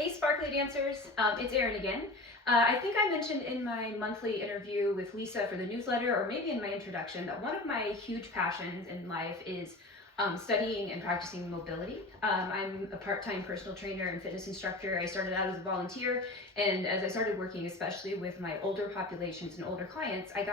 Hey Sparkly Dancers, it's Erin again. I think I mentioned in my monthly interview with Lisa for the newsletter, or maybe in my introduction, that one of my huge passions in life is studying and practicing mobility. I'm a part-time personal trainer and fitness instructor. I started out as a volunteer, and as I started working especially with my older populations and older clients, I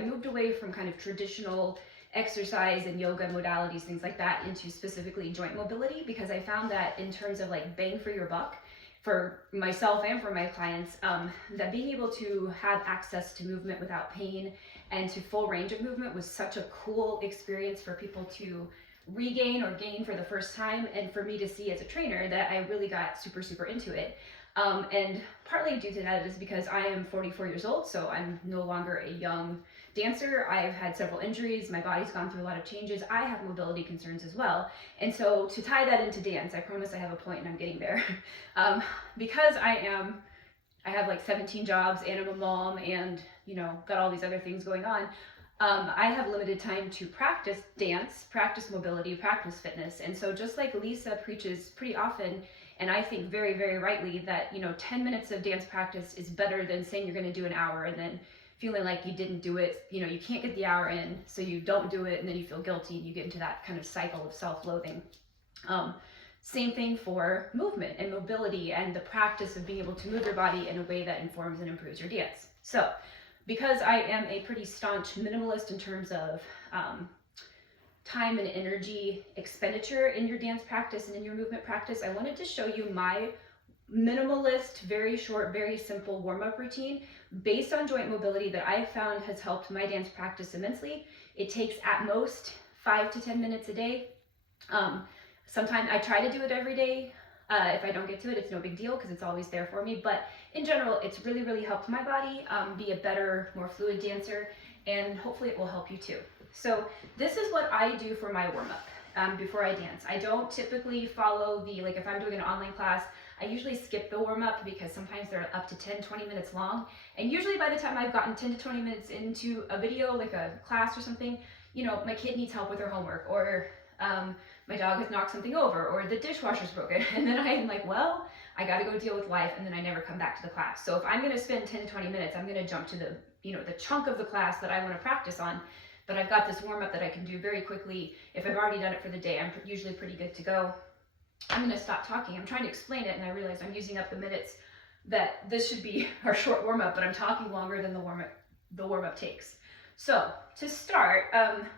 moved away from kind of traditional exercise and yoga modalities, things like that, into specifically joint mobility, because I found that in terms of like bang for your buck for myself and for my clients, that being able to have access to movement without pain and to full range of movement was such a cool experience for people to regain or gain for the first time, and for me to see as a trainer that I really got super into it. And partly due to that is because I am 44 years old, so I'm no longer a young dancer. I've had several injuries, my body's gone through a lot of changes, I have mobility concerns as well. And so to tie that into dance, I promise I have a point and I'm getting there. Because I have like 17 jobs and I'm a mom and, got all these other things going on. I have limited time to practice dance, practice mobility, practice fitness. And so just like Lisa preaches pretty often, and I think very rightly, that 10 minutes of dance practice is better than saying you're going to do an hour and then feeling like you didn't do it. You can't get the hour in, so you don't do it, and then you feel guilty and you get into that kind of cycle of self-loathing. Same thing for movement and mobility and the practice of being able to move your body in a way that informs and improves your dance. So because I am a pretty staunch minimalist in terms of time and energy expenditure in your dance practice and in your movement practice, I wanted to show you my minimalist, very short, very simple warm-up routine based on joint mobility that I have found has helped my dance practice immensely. It takes at most 5 to 10 minutes a day. Sometimes I try to do it every day. If I don't get to it, it's no big deal because it's always there for me. But in general, it's really helped my body be a better, more fluid dancer, and hopefully it will help you too. So this is what I do for my warm-up before I dance. I don't typically follow if I'm doing an online class, I usually skip the warm-up because sometimes they're up to 10-20 minutes long. And usually by the time I've gotten 10 to 20 minutes into a video, like a class or something, my kid needs help with their homework, or my dog has knocked something over, or the dishwasher's broken. And then I'm like, well, I got to go deal with life, and then I never come back to the class. So if I'm going to spend 10 to 20 minutes, I'm going to jump to the chunk of the class that I want to practice on. But I've got this warm-up that I can do very quickly. If I've already done it for the day, I'm usually pretty good to go. I'm going to stop talking. I'm trying to explain it, and I realize I'm using up the minutes that this should be our short warm-up, but I'm talking longer than the warm-up takes. So to start,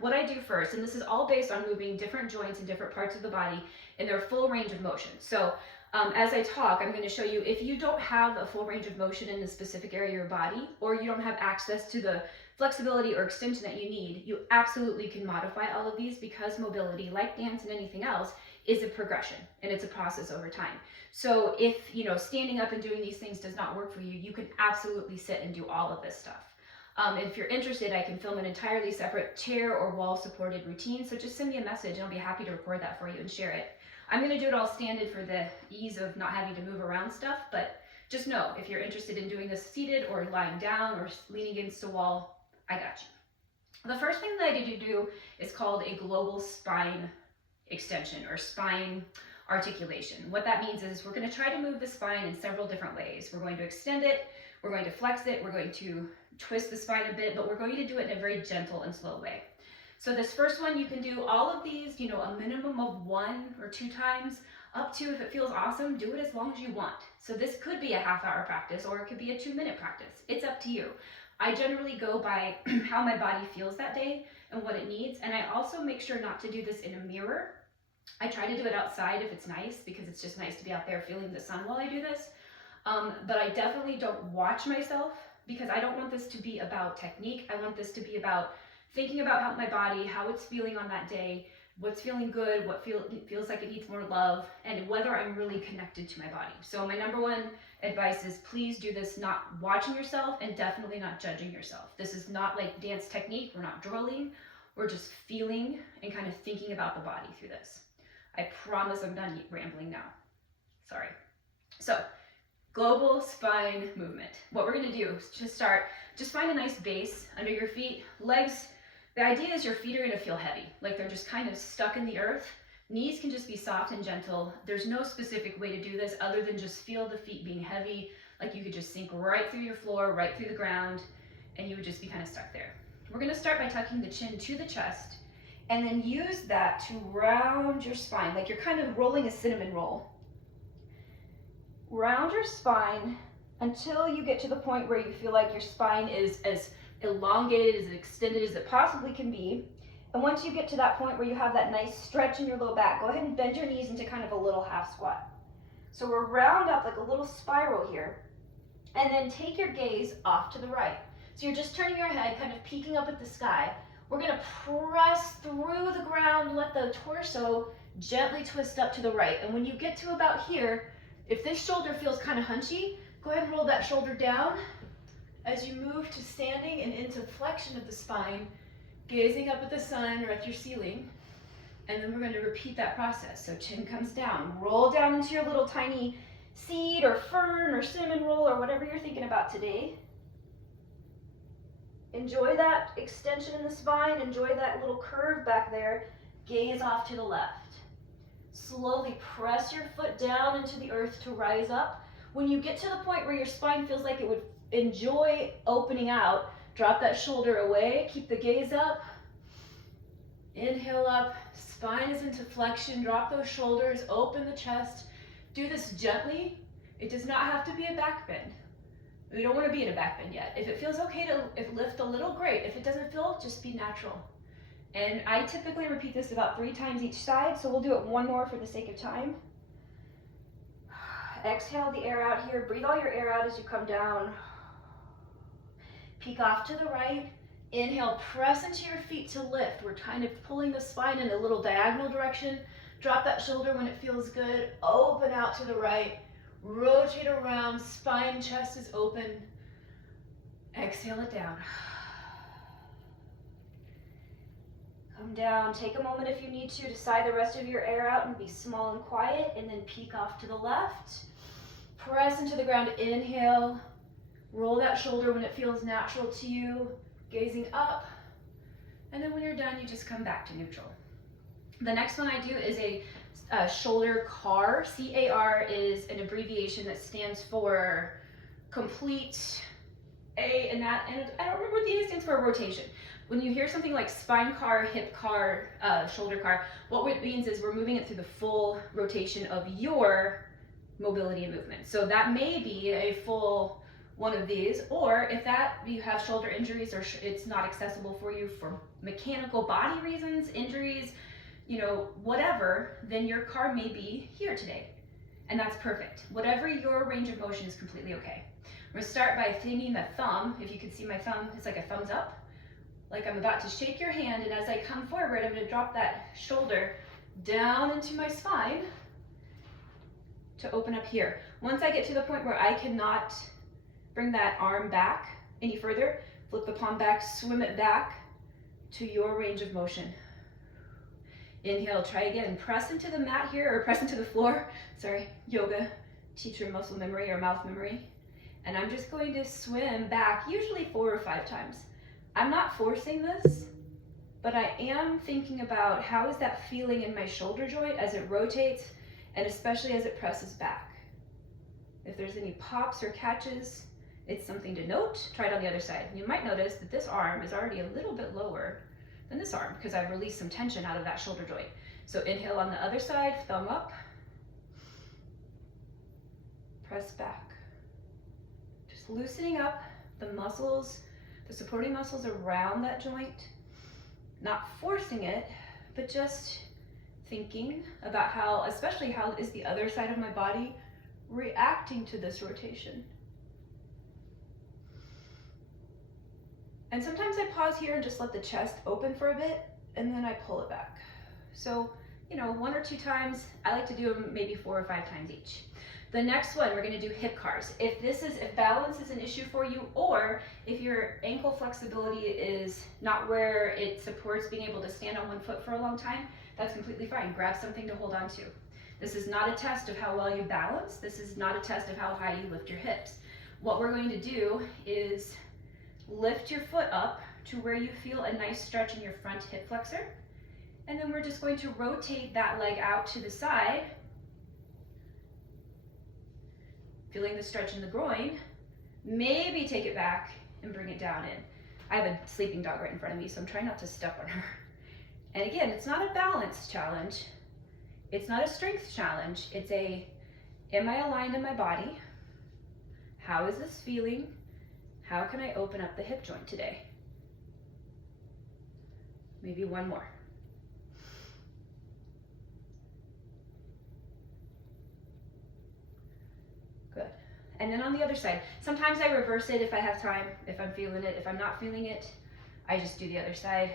what I do first, and this is all based on moving different joints and different parts of the body in their full range of motion. So as I talk, I'm going to show you, if you don't have a full range of motion in a specific area of your body, or you don't have access to the flexibility or extension that you need, you absolutely can modify all of these, because mobility, like dance and anything else, is a progression and it's a process over time. So if standing up and doing these things does not work for you, you can absolutely sit and do all of this stuff. If you're interested, I can film an entirely separate chair or wall supported routine, so just send me a message and I'll be happy to record that for you and share it. I'm going to do it all standing for the ease of not having to move around stuff, but just know, if you're interested in doing this seated or lying down or leaning against a wall, I got you. The first thing that I need to do is called a global spine extension or spine articulation. What that means is we're going to try to move the spine in several different ways. We're going to extend it, we're going to flex it, we're going to twist the spine a bit, but we're going to do it in a very gentle and slow way. So this first one, you can do all of these, a minimum of 1 or 2 times, up to, if it feels awesome, do it as long as you want. So this could be a half-hour practice, or it could be a 2-minute practice. It's up to you. I generally go by how my body feels that day and what it needs, and I also make sure not to do this in a mirror. I try to do it outside if it's nice, because it's just nice to be out there feeling the sun while I do this. But I definitely don't watch myself, because I don't want this to be about technique. I want this to be about thinking about how my body, how it's feeling on that day, what's feeling good, what feels like it needs more love, and whether I'm really connected to my body. So my number one advice is, please do this not watching yourself, and definitely not judging yourself. This is not like dance technique. We're not drilling. We're just feeling and kind of thinking about the body through this. I promise I'm done rambling now. Sorry. So global spine movement. What we're going to do is to start, just find a nice base under your feet. Legs, the idea is your feet are going to feel heavy, like they're just kind of stuck in the earth. Knees can just be soft and gentle. There's no specific way to do this other than just feel the feet being heavy, like you could just sink right through your floor, right through the ground, and you would just be kind of stuck there. We're gonna start by tucking the chin to the chest, and then use that to round your spine, like you're kind of rolling a cinnamon roll. Round your spine until you get to the point where you feel like your spine is as elongated, as extended as it possibly can be. And once you get to that point where you have that nice stretch in your low back, go ahead and bend your knees into kind of a little half squat. So we're round up like a little spiral here, and then take your gaze off to the right. So you're just turning your head, kind of peeking up at the sky. We're gonna press through the ground, let the torso gently twist up to the right. And when you get to about here, if this shoulder feels kind of hunchy, go ahead and roll that shoulder down as you move to standing and into flexion of the spine, gazing up at the sun or at your ceiling. And then we're going to repeat that process. So chin comes down, roll down into your little tiny seed or fern or cinnamon roll or whatever you're thinking about today. Enjoy that extension in the spine, enjoy that little curve back there. Gaze off to the left. Slowly press your foot down into the earth to rise up. When you get to the point where your spine feels like it would enjoy opening out, drop that shoulder away, keep the gaze up. Inhale up, spine is into flexion, drop those shoulders, open the chest. Do this gently. It does not have to be a back bend. We don't want to be in a back bend yet. If it feels okay to lift a little, great. If it doesn't feel, just be natural. And I typically repeat this about 3 times each side, so we'll do it one more for the sake of time. Exhale the air out here. Breathe all your air out as you come down. Peek off to the right. Inhale, press into your feet to lift. We're kind of pulling the spine in a little diagonal direction. Drop that shoulder when it feels good. Open out to the right. Rotate around. Spine, chest is open. Exhale it down. Come down. Take a moment if you need to sigh the rest of your air out and be small and quiet. And then peek off to the left. Press into the ground. Inhale. Roll that shoulder when it feels natural to you. Gazing up, and then when you're done, you just come back to neutral. The next one I do is a shoulder CAR. C-A-R is an abbreviation that stands for complete A and that, and I don't remember what the A stands for, rotation. When you hear something like spine CAR, hip CAR, shoulder CAR, what it means is we're moving it through the full rotation of your mobility and movement. So that may be a full one of these, or if that you have shoulder injuries or it's not accessible for you for mechanical body reasons, injuries, whatever, then your CAR may be here today. And that's perfect. Whatever your range of motion is completely okay. We're gonna start by thinking the thumb. If you can see my thumb, it's like a thumbs up. Like I'm about to shake your hand, and as I come forward, I'm gonna drop that shoulder down into my spine to open up here. Once I get to the point where I cannot bring that arm back any further, flip the palm back, swim it back to your range of motion. Inhale, try again. Press into the mat here, or press into the floor. Sorry, yoga, teacher muscle memory or mouth memory. And I'm just going to swim back, usually 4 or 5 times. I'm not forcing this, but I am thinking about how is that feeling in my shoulder joint as it rotates, and especially as it presses back. If there's any pops or catches, it's something to note. Try it on the other side. You might notice that this arm is already a little bit lower than this arm because I've released some tension out of that shoulder joint. So inhale on the other side, thumb up. Press back. Just loosening up the muscles, the supporting muscles around that joint. Not forcing it, but just thinking about how, especially how is the other side of my body reacting to this rotation. And sometimes I pause here and just let the chest open for a bit, and then I pull it back. So, 1 or 2 times. I like to do them maybe 4 or 5 times each. The next one, we're gonna do hip CARs. If balance is an issue for you, or if your ankle flexibility is not where it supports being able to stand on one foot for a long time, that's completely fine. Grab something to hold on to. This is not a test of how well you balance. This is not a test of how high you lift your hips. What we're going to do is lift your foot up to where you feel a nice stretch in your front hip flexor, And then we're just going to rotate that leg out to the side, feeling the stretch in the groin. Maybe take it back and bring it down in. I have a sleeping dog right in front of me, so I'm trying not to step on her. And again, it's not a balance challenge. It's not a strength challenge. It's a, am I aligned in my body? How is this feeling? How can I open up the hip joint today? Maybe one more. Good. And then on the other side, sometimes I reverse it if I have time, if I'm feeling it. If I'm not feeling it, I just do the other side.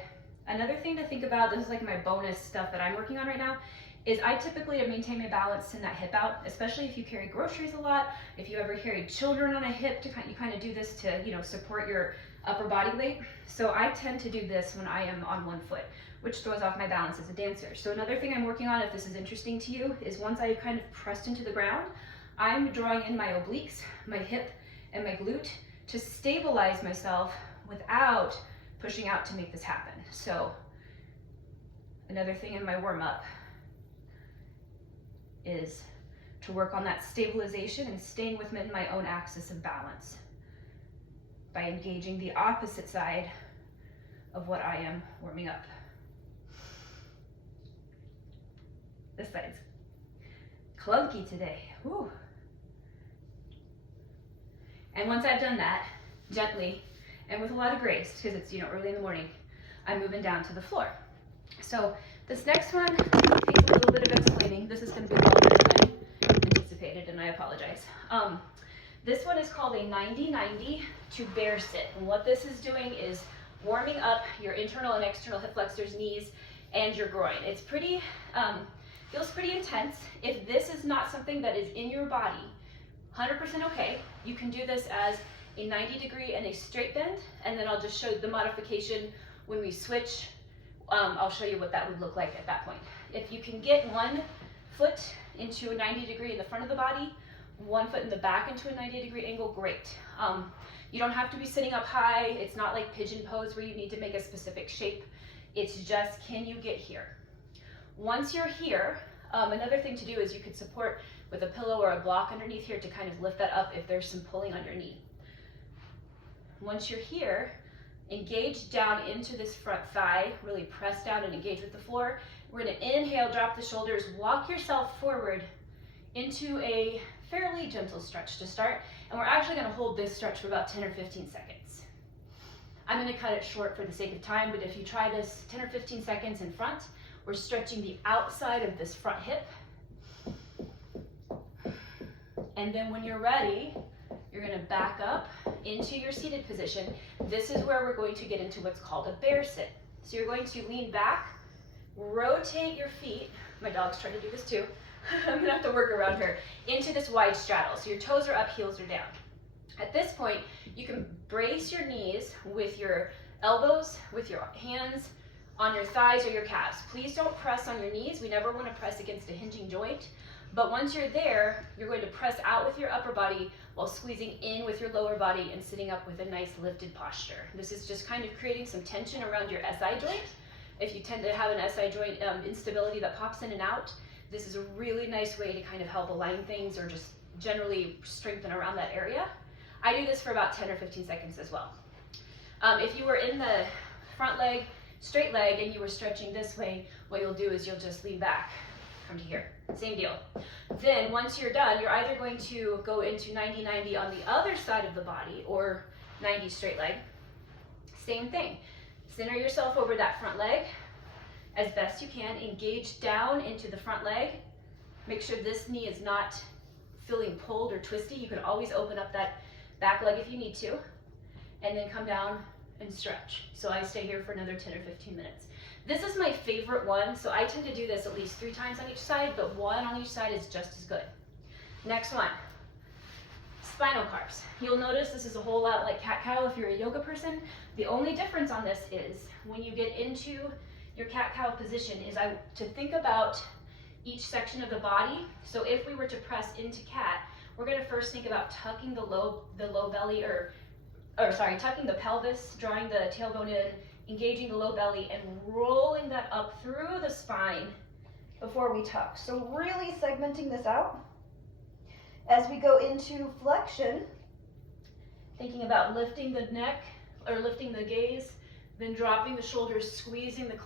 Another thing to think about, this is like my bonus stuff that I'm working on right now, is I typically maintain my balance, send that hip out, especially if you carry groceries a lot, if you ever carry children on a hip, you kind of do this to, support your upper body weight. So I tend to do this when I am on one foot, which throws off my balance as a dancer. So another thing I'm working on, if this is interesting to you, is once I've kind of pressed into the ground, I'm drawing in my obliques, my hip, and my glute to stabilize myself without pushing out to make this happen. So another thing in my warm-up is to work on that stabilization and staying within my own axis of balance by engaging the opposite side of what I am warming up. This side's clunky today. Whew. And once I've done that, gently and with a lot of grace, because it's early in the morning, I'm moving down to the floor. So this next one takes a little bit of explaining. This is going to be longer than I anticipated, and I apologize. This one is called a 90-90 to bear sit. And what this is doing is warming up your internal and external hip flexors, knees, and your groin. It's pretty, feels pretty intense. If this is not something that is in your body, 100% okay. You can do this as a 90-degree and a straight bend, and then I'll just show the modification when we switch. I'll show you what that would look like at that point. If you can get one foot into a 90-degree in the front of the body, one foot in the back into a 90-degree angle, great. You don't have to be sitting up high. It's not like pigeon pose where you need to make a specific shape. It's just, can you get here? Once you're here, another thing to do is you could support with a pillow or a block underneath here to kind of lift that up if there's some pulling on your knee. Once you're here, engage down into this front thigh, really press down and engage with the floor. We're gonna inhale, drop the shoulders, walk yourself forward into a fairly gentle stretch to start. And we're actually gonna hold this stretch for about 10 or 15 seconds. I'm gonna cut it short for the sake of time, but if you try this 10 or 15 seconds in front, we're stretching the outside of this front hip. And then when you're ready, you're gonna back up into your seated position. This is where we're going to get into what's called a bear sit. So you're going to lean back, rotate your feet. My dog's trying to do this too. I'm gonna have to work around her. Into this wide straddle. So your toes are up, heels are down. At this point, you can brace your knees with your elbows, with your hands on your thighs or your calves. Please don't press on your knees. We never wanna press against a hinging joint. But once you're there, you're going to press out with your upper body while squeezing in with your lower body and sitting up with a nice lifted posture. This is just kind of creating some tension around your SI joint. If you tend to have an SI joint instability that pops in and out, this is a really nice way to kind of help align things or just generally strengthen around that area. I do this for about 10 or 15 seconds as well. If you were in the front leg, straight leg, and you were stretching this way, what you'll do is you'll just lean back, come to here. Same deal. Then once you're done, you're either going to go into 90-90 on the other side of the body or 90 straight leg. Same thing. Center yourself over that front leg as best you can. Engage down into the front leg. Make sure this knee is not feeling pulled or twisty. You can always open up that back leg if you need to. And then come down and stretch. So I stay here for another 10 or 15 minutes. This is my favorite one, so I tend to do this at least 3 times on each side, but 1 on each side is just as good. Next one, spinal carves. You'll notice this is a whole lot like cat-cow if you're a yoga person. The only difference on this is when you get into your cat-cow position is to think about each section of the body. So if we were to press into cat, we're gonna first think about tucking the low belly tucking the pelvis, drawing the tailbone in, engaging the low belly and rolling that up through the spine before we tuck. So really segmenting this out. As we go into flexion, thinking about lifting the neck or lifting the gaze, then dropping the shoulders, squeezing the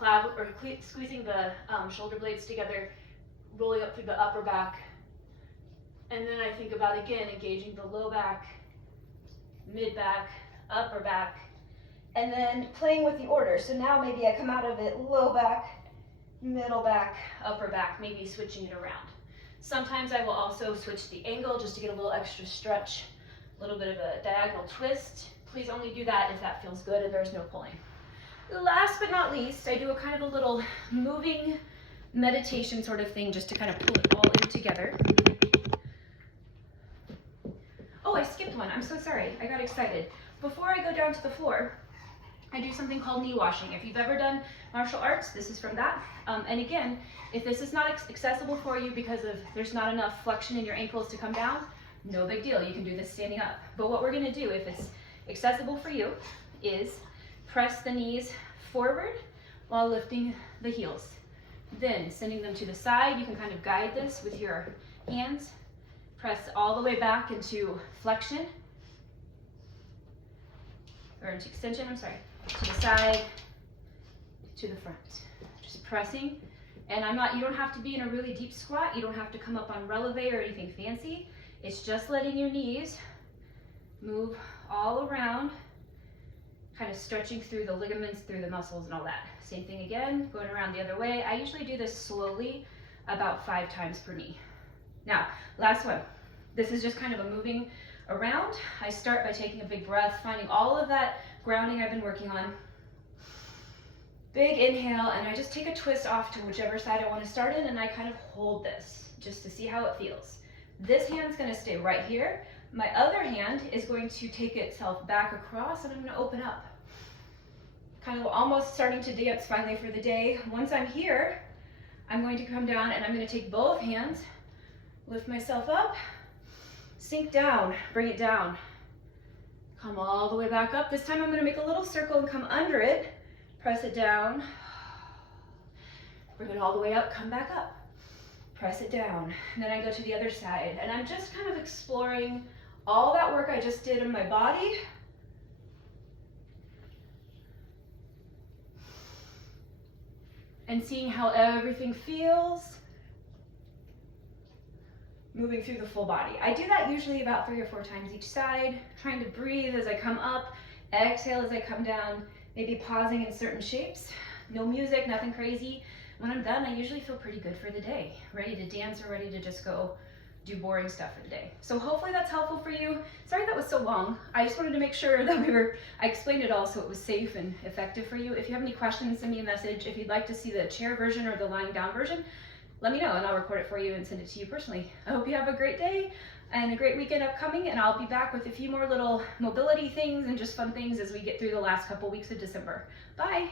squeezing the shoulder blades together, rolling up through the upper back. And then I think about, again, engaging the low back, mid back, upper back, and then playing with the order. So now maybe I come out of it low back, middle back, upper back, maybe switching it around. Sometimes I will also switch the angle just to get a little extra stretch, a little bit of a diagonal twist. Please only do that if that feels good and there's no pulling. Last but not least, I do a kind of a little moving meditation sort of thing just to kind of pull it all in together. Oh, I skipped one. I'm so sorry. I got excited. Before I go down to the floor, I do something called knee washing. If you've ever done martial arts, this is from that. And again, if this is not accessible for you because of there's not enough flexion in your ankles to come down, no big deal. You can do this standing up. But what we're going to do, if it's accessible for you, is press the knees forward while lifting the heels. Then sending them to the side. You can kind of guide this with your hands. Press all the way back into flexion, or into extension, I'm sorry, to the side, to the front. Just pressing. And you don't have to be in a really deep squat. You don't have to come up on releve or anything fancy. It's just letting your knees move all around, kind of stretching through the ligaments, through the muscles and all that. Same thing again, going around the other way. I usually do this slowly, about 5 times per knee. Now, last one. This is just kind of a moving around. I start by taking a big breath, finding all of that grounding I've been working on. Big inhale, and I just take a twist off to whichever side I want to start in, and I kind of hold this just to see how it feels. This hand's going to stay right here. My other hand is going to take itself back across, and I'm going to open up. Kind of almost starting to dance finally for the day. Once I'm here, I'm going to come down, and I'm going to take both hands, lift myself up, sink down, bring it down. Come all the way back up. This time I'm going to make a little circle and come under it. Press it down. Bring it all the way up, come back up. Press it down. And then I go to the other side. And I'm just kind of exploring all that work I just did in my body. And seeing how everything feels. Moving through the full body. I do that usually about 3 or 4 times each side, trying to breathe as I come up, exhale as I come down, maybe pausing in certain shapes. No music, nothing crazy. When I'm done, I usually feel pretty good for the day, ready to dance or ready to just go do boring stuff for the day. So hopefully that's helpful for you. Sorry that was so long. I just wanted to make sure that I explained it all so it was safe and effective for you. If you have any questions, send me a message. If you'd like to see the chair version or the lying down version, let me know and I'll record it for you and send it to you personally. I hope you have a great day and a great weekend upcoming, and I'll be back with a few more little mobility things and just fun things as we get through the last couple weeks of December. Bye.